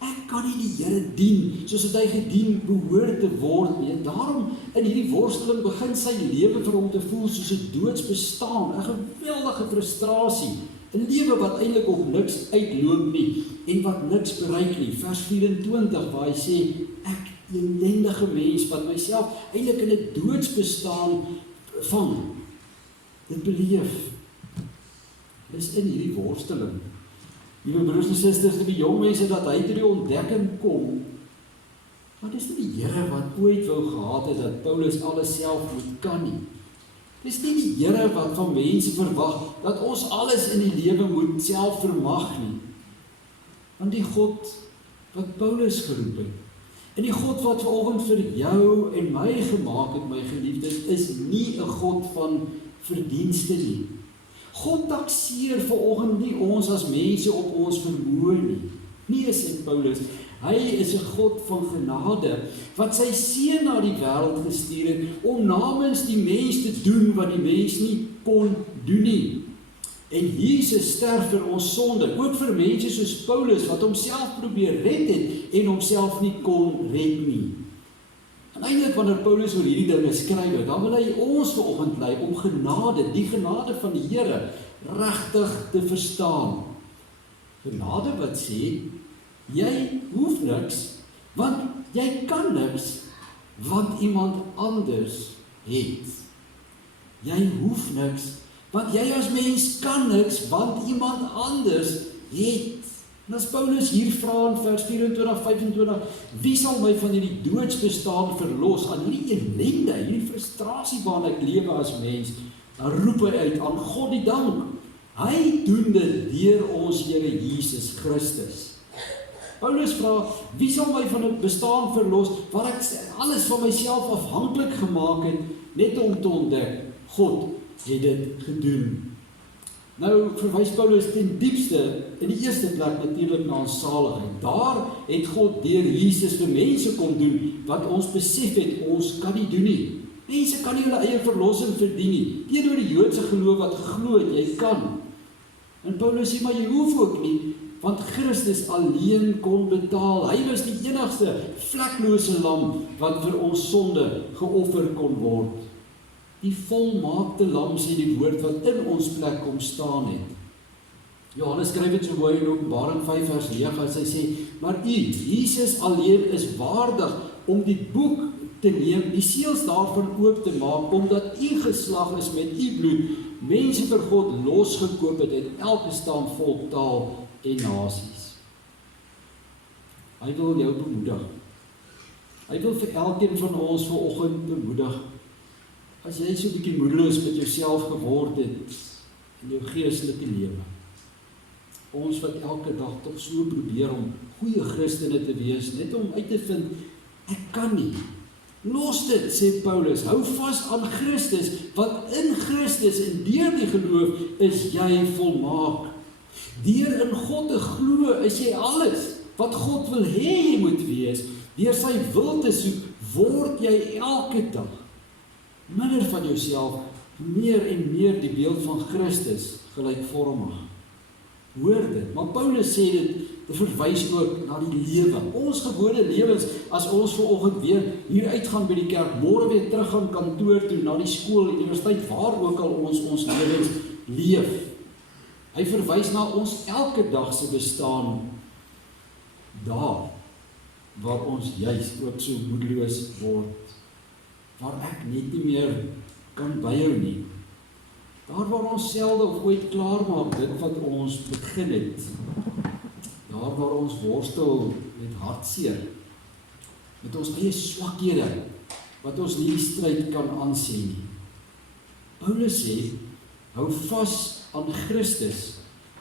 Ek kan nie die Here dien, soos het hy gedien behoort te word nie. En daarom in hierdie worsteling begin sy lewe vir hom te voel soos 'n doodsbestaan, 'n geweldige frustrasie, 'n lewe wat eintlik op niks uitloop nie, en wat niks bereik nie. Vers 24 waar hy sê, ek ellendige mens wat myself eintlik in 'n doodsbestaan vang. Dit beleef. Dis in hierdie worsteling. Liewe broers en susters, die jong mense dat hy tot die ontdekking kom, maar dis nie die Here wat ooit wou gehad het dat Paulus alles self moet kan nie. Dis nie die Here wat van mense verwag dat ons alles in die lewe moet self vermag nie. Want die God wat Paulus geroep het, en die God wat vanoggend vir jou en my gemaak het, my geliefdes, is nie 'n God van verdienste nie. God takseer vanoggend nie ons as mense op ons vermoë nie. Nie sê Paulus, hy is 'n God van genade, wat sy seun na die wêreld gestuur het, om namens die mens te doen wat die mens nie kon doen nie. En Jesus sterf vir ons sonde, ook vir mense soos Paulus, wat homself probeer red het, en homself nie kon red nie. En eintlik wanneer Paulus oor hierdie dinge skryf, dan wil hy ons vanoggend lei om genade, die genade van die Here, regtig te verstaan. Genade wat sê, jy hoef niks, Want jy kan niks wat iemand anders het. Jy hoef niks, want jy as mens kan niks wat iemand anders het. En as Paulus hier vra in vers 24-25, wie sal my van hierdie doodsbestaan verlos, aan hierdie ellende, hierdie frustrasie waarin ek lewe as mens, dan roep hy uit aan God die dank. Hy doen dit deur ons Here Jesus Christus. Paulus vra, wie sal my van het bestaan verlos, waar ek alles van myself afhanklik gemaak het, net om te ontdek, God het dit gedoen. Nou verwys Paulus ten diepste, in die eerste plek natuurlik na ons saligheid. Daar het God deur Jesus vir mense kon doen, wat ons besef het, ons kan nie doen nie. Mense kan nie hulle eie verlossing verdien nie, teenoor die Joodse geloof wat geglo het, jy kan. En Paulus sê, maar jy hoef ook nie, want Christus alleen kon betaal. Hy was die enigste vleklose lam wat vir ons sonde geoffer kon word. Die volmaakte lam, sê die woord, wat in ons plek kom staan het. Johannes skryf dit so mooi in Openbaring 5 vers 9, as hy sê, maar Jesus alleen is waardig om die boek te neem, die seels daarvan oop te maak, omdat u geslag is met u bloed, mense vir God losgekoop het uit elke stam, volk, taal en nasies. Hy wil jou bemoedig. Hy wil vir elkeen van ons vanoggend bemoedig. As jy so 'n bietjie moedeloos met jouself geword het in jou geestelike lewe. Ons wat elke dag tog so probeer om goeie Christene te wees, net om uit te vind, ek kan nie. Los dit, sê Paulus, hou vas aan Christus, want in Christus en deur die geloof is jy volmaak. Deur in God te glo is jy alles wat God wil hê jy moet wees. Deur sy wil te soek, word jy elke dag minder van jouself, meer en meer die beeld van Christus gelykvormig. Hoor dit, maar Paulus sê dit, verwys ook na die lewe. Ons gewone lewens, as ons vanoggend weer hier uitgaan by die kerk, môre weer terug gaan kantoor toe, na die skool, universiteit, waar ook al ons lewens leef. Hy verwys na ons elke dag se bestaan, daar, waar ons juis ook so moedeloos word, waar ek net nie meer kan byhou nie. Daar waar ons selde of ooit klaar maak dit wat ons begin het. Daar waar ons worstel met hartseer, met ons eie swakhede, wat ons nie die stryd kan aansien nie. Paulus sê, hou vas aan Christus,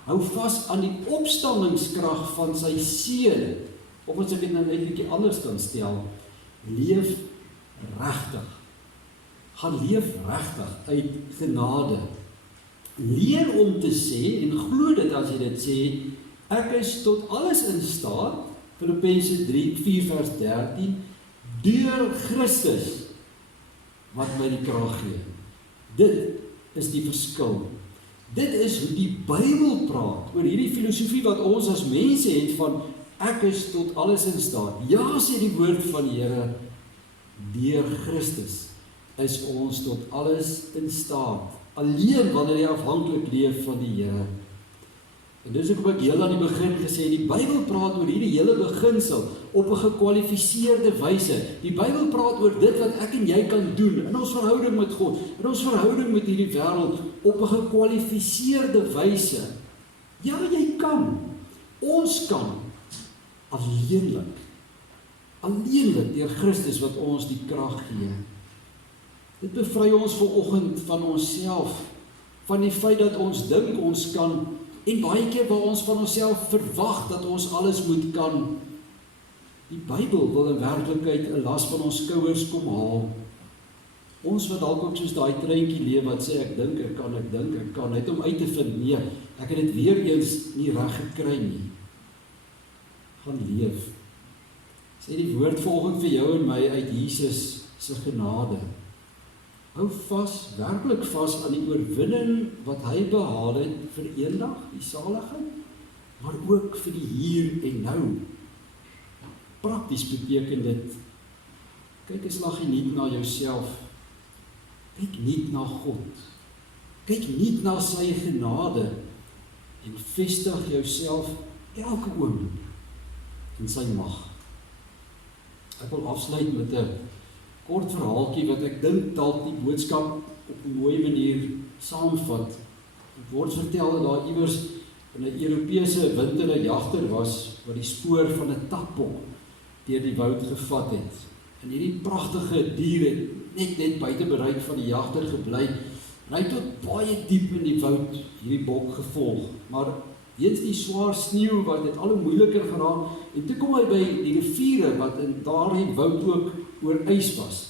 hou vas aan die opstandingskrag van sy seun, of as ek dit nou net 'n bietjie anders kan stel, leef regtig. Gaan leef regtig uit genade. Leer om te sê, en glo dit as jy dit sê, ek is tot alles in staat, Filippense 4 vers 13, deur Christus, wat my die krag gee. Dit is die verskil. Dit is hoe die Bybel praat, oor hierdie filosofie wat ons as mense het van, ek is tot alles in staat. Ja, sê die woord van die Here, deur Christus is ons tot alles in staat. Alleen wanneer jy afhanklik leef van die Here. En dis ook wat ek heel aan die begin gesê, die Bybel praat oor hierdie hele beginsel op 'n gekwalifiseerde wyse. Die Bybel praat oor dit wat ek en jy kan doen in ons verhouding met God, in ons verhouding met hierdie wêreld op 'n gekwalifiseerde wyse. Ja, jy kan. Ons kan. Alleenlik deur Christus wat ons die krag gee. Dit bevry ons vanoggend van onsself, van die feit dat ons dink ons kan, en baie keer waar ons van onsself verwag dat ons alles moet kan. Die Bybel wil in werklikheid 'n las van ons skouers kom haal. Ons wat dalk ook soos daai treintjie leef wat sê ek dink ek kan, net om uit te vind, nee, ek het dit weer eens nie reg gekry nie. Gaan leef. Sê die woord volgens vir jou en my uit Jesus se genade. Hou vas, werklik vas aan die oorwinning wat hy behaal het vir eendag, die saligheid, maar ook vir die hier en nou. Prakties beteken dit, kyk 'n slaggie nie na jouself, kyk nie na God, kyk nie na sy genade, en vestig jouself elke oomblik in sy mag. Ek wil afsluit met 'n kort verhaaltjie wat ek dink dalk die boodskap op 'n mooi manier saamvat. Dit word vertel dat daar iewers in 'n Europese winter 'n jagter was wat die spoor van 'n takbok deur die woud gevat het. En hierdie pragtige dier het net buite bereik van die jagter gebly. En hy het tot baie diep in die woud hierdie bok gevolg. Maar weens die swaar sneeu wat dit al hoe moeiliker geraak, en toe kom hy by die riviere wat in daardie woud ook oor ys was.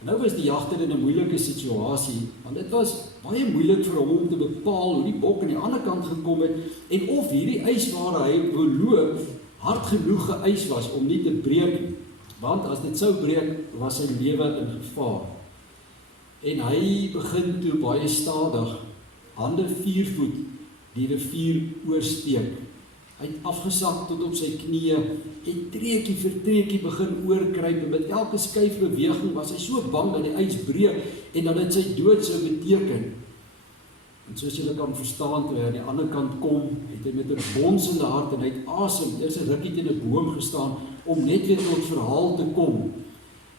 En nou was die jagter in 'n moeilike situasie, want dit was baie moeilik vir hom om te bepaal hoe die bok aan die ander kant gekom het en of hierdie ys waar hy wou loop hard genoeg geys was om nie te breek nie. Want as dit sou breek, was sy lewe in gevaar. En hy begin toe baie stadig, hande 4 voet, die rivier oorsteek. Hy het afgesak tot op sy knieë en treukie vir treukie begin oorkruip en met elke skuifbeweging was hy so bang dat die ys breek en dat dit sy dood sou beteken. En soos julle kan verstaan, toe hy aan die ander kant kom, het hy met 'n bonsende hart en hy het asem, eers 'n rukkie teen 'n boom gestaan om net weer tot verhaal te kom.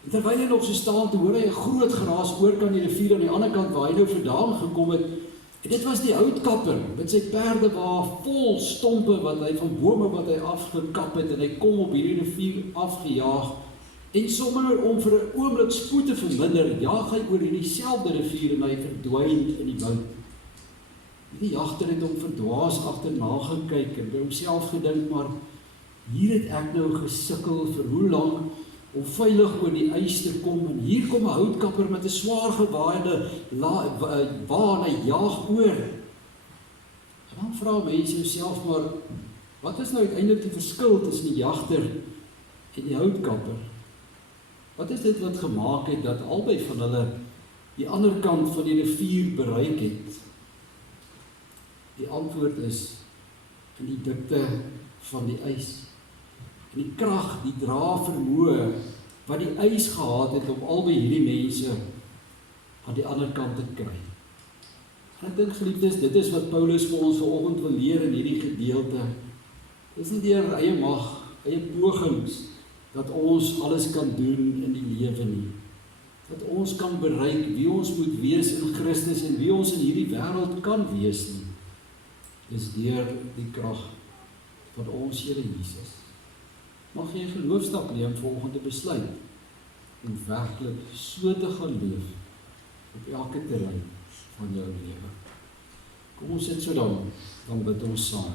En terwyl hy nog so staan, toe hoor hy 'n groot geraas oorkant die rivier aan die ander kant waar hy nou vandaan gekom het. En dit was die houtkapper met sy perde waar vol stompe wat hy van bome wat hy afgekap het en hy kom op hierdie rivier afgejaag. En sommer om vir 'n oomblik spoed te verminder, jaag hy oor hierdie selfde rivier en hy verdwyn in die woud. Die jagter het hom verdwaas agterna gekyk en by homself gedink, maar hier het ek nou gesukkel vir hoe lank om veilig oor die ys te kom, en hier kom 'n houtkapper met 'n swaar gewaaide waan, hy jaag oor. En dan vra mense jouself maar, wat is nou uiteindelik die verskil tussen die jagter en die houtkapper? Wat is dit wat gemaak het dat albei van hulle die ander kant van die rivier bereik het? Die antwoord is in die dikte van die ys. En die krag, die dra-vermoë wat die ys gehad het om albei hierdie mense aan die ander kant te kry. En ek dink geliefdes, dit is wat Paulus vir ons vanoggend wil leer in hierdie gedeelte. Dit is nie deur eie mag, eie pogings dat ons alles kan doen in die lewe nie. Dat ons kan bereik wie ons moet wees in Christus en wie ons in hierdie wêreld kan wees nie. Dis deur die krag van ons Here Jesus. Mag jy 'n geloofstap neem volgende besluit om werklik so te gaan leef op elke terrein van jou lewe. Kom ons sit so dan bid ons saam.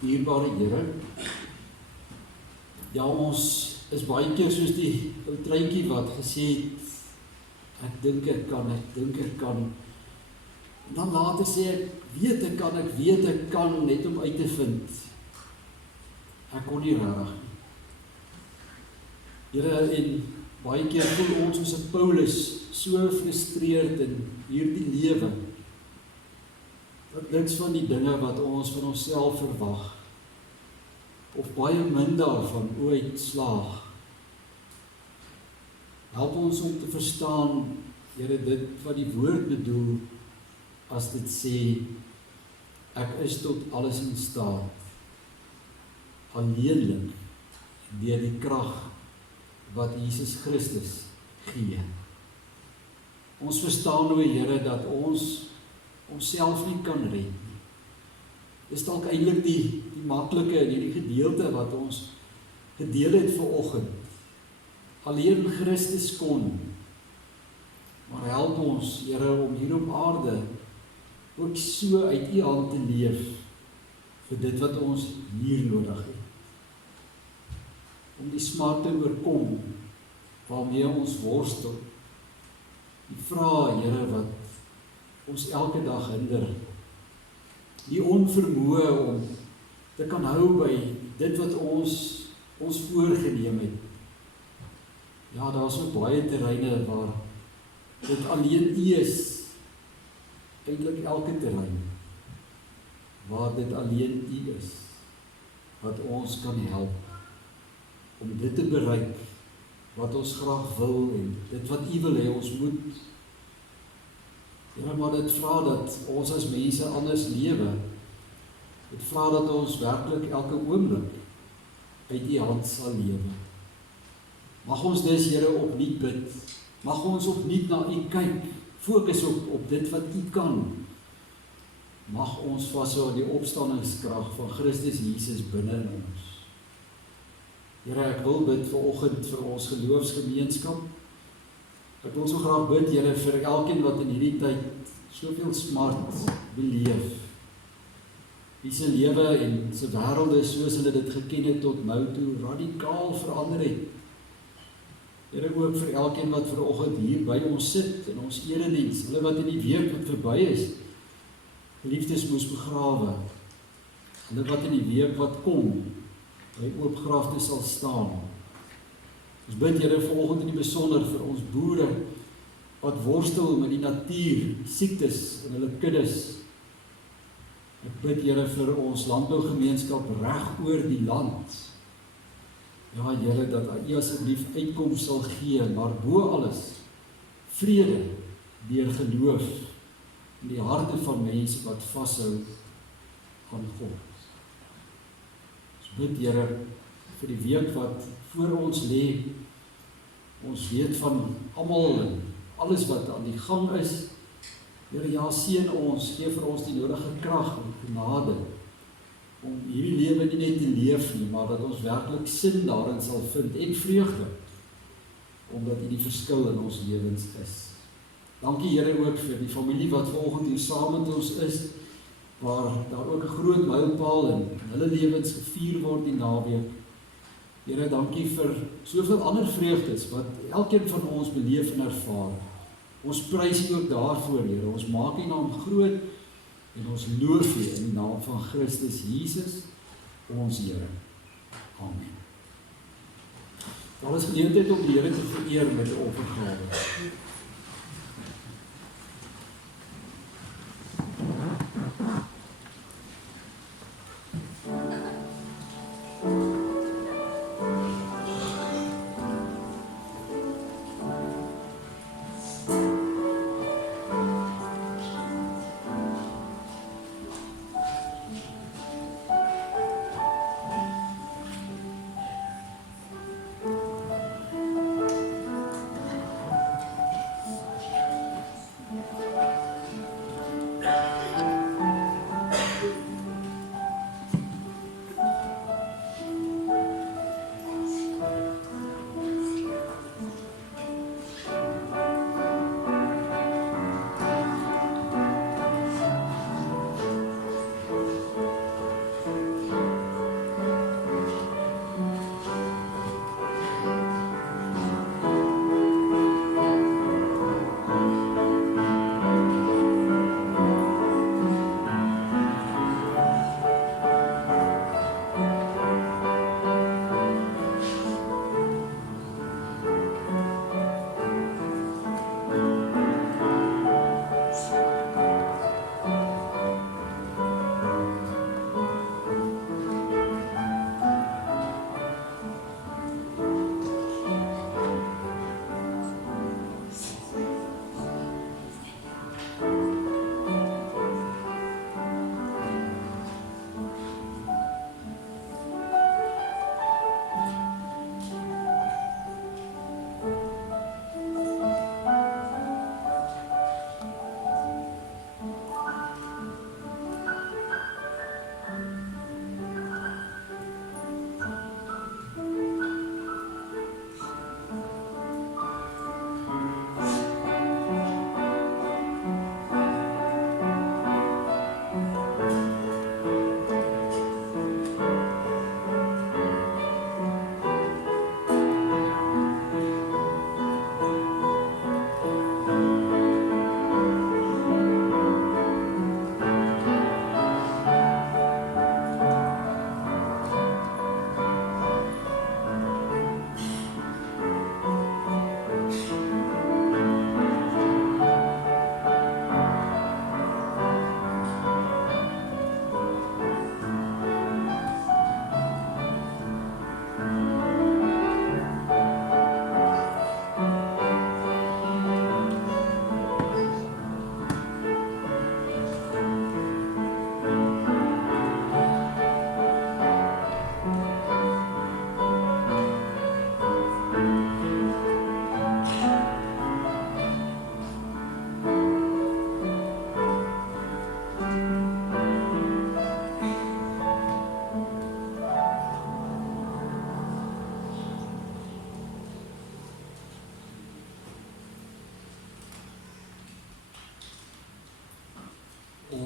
Dierbare Here, ja, ons is baie keer soos die ou treintjie wat gesê het, ek dink ek kan. En dan later sê ek weet ek kan, net om uit te vind. Ek kon nie regtig nie. Here, en baie keer voel ons soos 'n Paulus so frustreerd in hierdie lewe. Dat niks van die dinge wat ons van onsself verwag, of baie min daarvan ooit slaag. Help ons om te verstaan, Here, dit wat die woord bedoel, as dit sê, ek is tot alles in staat, alleenlik deur die krag wat Jesus Christus gee. Ons verstaan nou, Here, dat ons onsself nie kan red nie. Dis dalk eintlik die maklike in hierdie gedeelte wat ons gedeel het vanoggend. Alleen Christus kon. Maar help ons, Here, om hier op aarde ook so uit U hand te leef vir dit wat ons hier nodig het. Om die smart te oorkom waarmee ons worstel. Die vrae, Here, wat ons elke dag hinder. Die onvermoë om te kan hou by dit wat ons voorgeneem het. Ja, daar is ook baie terreine waar dit alleen U is. Eintlik elke terrein waar dit alleen U is, wat ons kan help om dit te bereik wat ons graag wil en dit wat U wil hê ons moet. Ja, maar dit vra dat ons as mense anders lewe. Dit vra dat ons werklik elke oomblik uit U hand sal lewe. Mag ons dus, Here, opnuut bid. Mag ons opnuut na U kyk. Fokus op dit wat U kan. Mag ons vashou aan die opstandingskrag van Christus Jesus binne in ons. Here, ek wil bid vanoggend vir ons geloofsgemeenskap. Ek wil so graag bid, Here, vir elkeen wat in hierdie tyd soveel smart beleef. Wie se lewe en se wêrelde soos hulle dit geken het tot nou toe radikaal verander het. Here, ook vir elkeen wat vanoggend hier by ons sit in ons erediens, hulle wat in die week wat verby is, geliefdes moes begrawe. Hulle wat in die week wat kom, by oopgrafte sal staan. Ons bid, Here, vanoggend in die besonder vir ons boere wat worstel met die natuur, siektes in hulle kuddes. Ek bid, Here, vir ons landbougemeenskap reg oor die land. Ja, Here, dat U asseblief uitkoms sal gee, maar bo alles vrede deur geloof in die harte van mense wat vashou aan God. Ons bid, Here, vir die week wat voor ons lê. Ons weet van almal en alles wat aan die gang is. Here, ja, seën ons, gee vir ons die nodige krag en genade om hierdie lewe nie net te leef nie, maar dat ons werklik sin daarin sal vind en vreugde, omdat U die verskil in ons lewens is. Dankie, Here, ook vir die familie wat vanoggend hier saam met ons is, waar daar ook 'n groot mylpaal in hulle lewens gevier word die naweek. Here, dankie vir soveel ander vreugdes wat elkeen van ons beleef en ervaar. Ons prys U ook daarvoor, Here. Ons maak U naam groot en ons loof U in die naam van Christus Jesus, ons Here. Amen. Daar is geleentheid om die Here te vereer met 'n offergawe.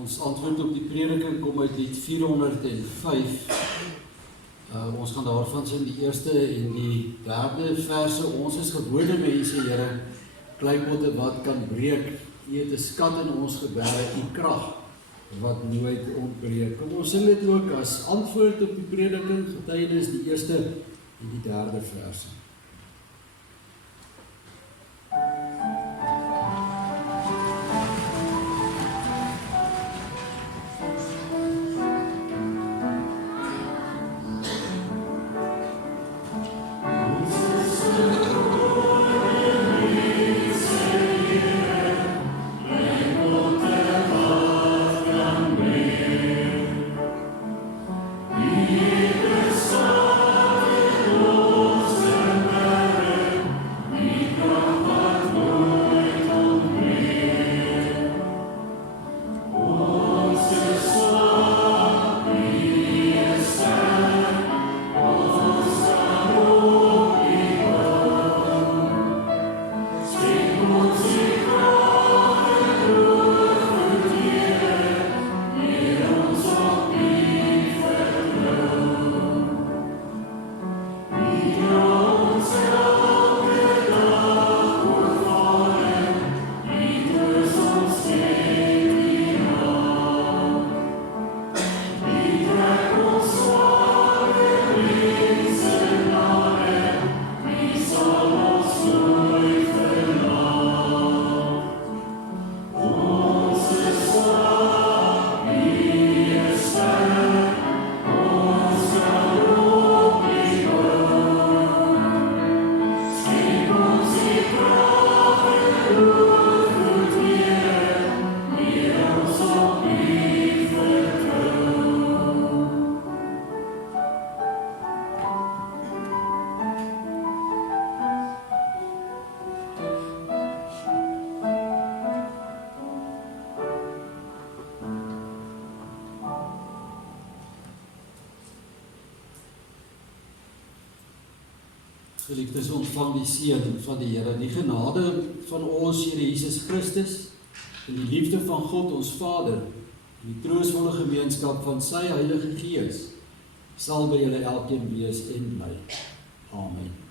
Ons antwoord op die prediking kom uit lied 405. Ons gaan daarvan sing die eerste en die derde verse. Ons is gewone mense, Here, kleipotte wat kan breek. U het 'n skat in ons geberg, u krag wat nooit ontbreek. Kom ons sing dit ook as antwoord op die prediking, getuienis die eerste en die derde verse. Geliefdes, ontvang die seën van die Here, die genade van ons Here Jesus Christus en die liefde van God ons Vader en die troostvolle gemeenskap van sy Heilige Gees sal by julle elkeen wees en bly. Amen.